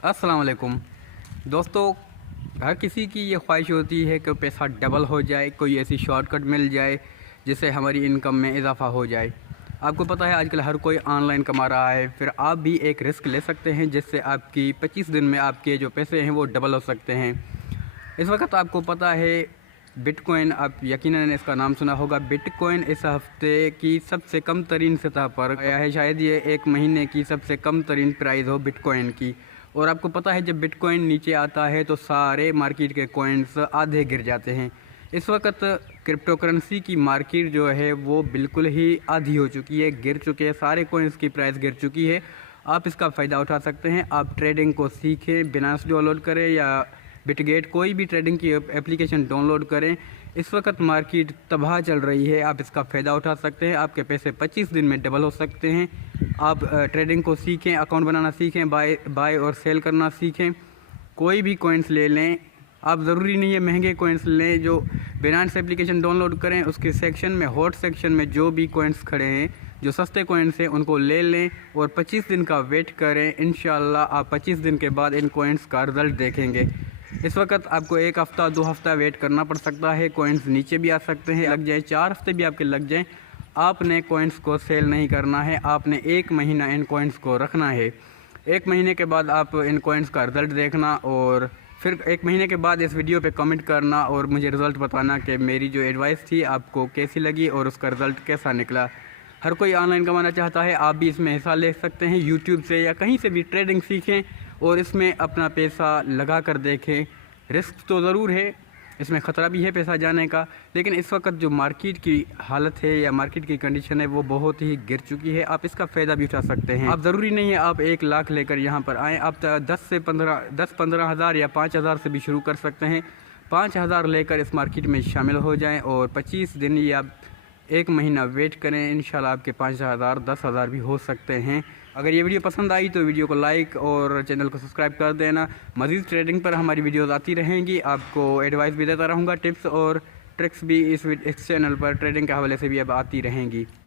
अस्सलाम वालेकुम दोस्तों। हर किसी की ये ख्वाहिश होती है कि पैसा डबल हो जाए, कोई ऐसी शॉर्टकट मिल जाए जिससे हमारी इनकम में इजाफ़ा हो जाए। आपको पता है आजकल हर कोई ऑनलाइन कमा रहा है, फिर आप भी एक रिस्क ले सकते हैं जिससे आपकी 25 दिन में आपके जो पैसे हैं वो डबल हो सकते हैं। इस वक्त आपको पता है बिटकॉइन, आप यकीनन इसका नाम सुना होगा। बिटकॉइन इस हफ्ते की सबसे कम तरीन सतह पर आया है, शायद ये एक महीने की सबसे कम तरीन प्राइस हो बिटकॉइन की। और आपको पता है जब बिटकॉइन नीचे आता है तो सारे मार्केट के कॉइन्स आधे गिर जाते हैं। इस वक्त क्रिप्टो करेंसी की मार्केट जो है वो बिल्कुल ही आधी हो चुकी है, गिर चुके हैं, सारे कॉइन्स की प्राइस गिर चुकी है। आप इसका फ़ायदा उठा सकते हैं। आप ट्रेडिंग को सीखें, बिनांस डाउनलोड करें या बिटगेट, कोई भी ट्रेडिंग की एप्लीकेशन डाउनलोड करें। इस वक्त मार्केट तबाह चल रही है, आप इसका फ़ायदा उठा सकते हैं। आपके पैसे 25 दिन में डबल हो सकते हैं। आप ट्रेडिंग को सीखें, अकाउंट बनाना सीखें, बाय और सेल करना सीखें। कोई भी कॉइन्स ले लें, आप ज़रूरी नहीं है महंगे कॉइन्स लें। जो बिनांस एप्लीकेशन डाउनलोड करें, उसके सेक्शन में, हॉट सेक्शन में जो भी कॉइन्स खड़े हैं, जो सस्ते कॉइन्स हैं उनको ले लें और 25 दिन का वेट करें। इंशाल्लाह आप 25 दिन के बाद इन कॉइन्स का रिज़ल्ट देखेंगे। इस वक्त आपको 1 हफ़्ता 2 हफ़्ता वेट करना पड़ सकता है, कॉइन्स नीचे भी आ सकते हैं, लग जाए 4 हफ़्ते भी आपके लग जाएं। आपने कॉइन्स को सेल नहीं करना है, आपने 1 महीना इन कॉइन्स को रखना है। 1 महीने के बाद आप इन कॉइन्स का रिज़ल्ट देखना और फिर 1 महीने के बाद इस वीडियो पे कमेंट करना और मुझे रिज़ल्ट बताना कि मेरी जो एडवाइस थी आपको कैसी लगी और उसका रिज़ल्ट कैसा निकला। हर कोई ऑनलाइन कमाना चाहता है, आप भी इसमें हिस्सा ले सकते हैं। यूट्यूब से या कहीं से भी ट्रेडिंग सीखें और इसमें अपना पैसा लगा कर देखें। रिस्क तो ज़रूर है, इसमें ख़तरा भी है पैसा जाने का, लेकिन इस वक्त जो मार्केट की हालत है या मार्केट की कंडीशन है वो बहुत ही गिर चुकी है। आप इसका फ़ायदा भी उठा सकते हैं। आप ज़रूरी नहीं है आप 1 लाख लेकर यहाँ पर आएँ, आप 10-15 हज़ार या 5,000 से भी शुरू कर सकते हैं। 5,000 लेकर इस मार्केट में शामिल हो जाएं और 25 दिन या 1 महीना वेट करें। इंशाल्लाह आपके 5,000 10,000 भी हो सकते हैं। अगर ये वीडियो पसंद आई तो वीडियो को लाइक और चैनल को सब्सक्राइब कर देना। मज़ीद ट्रेडिंग पर हमारी वीडियोज़ आती रहेंगी, आपको एडवाइस भी देता रहूँगा, टिप्स और ट्रिक्स भी इस चैनल पर ट्रेडिंग के हवाले से भी अब आती रहेंगी।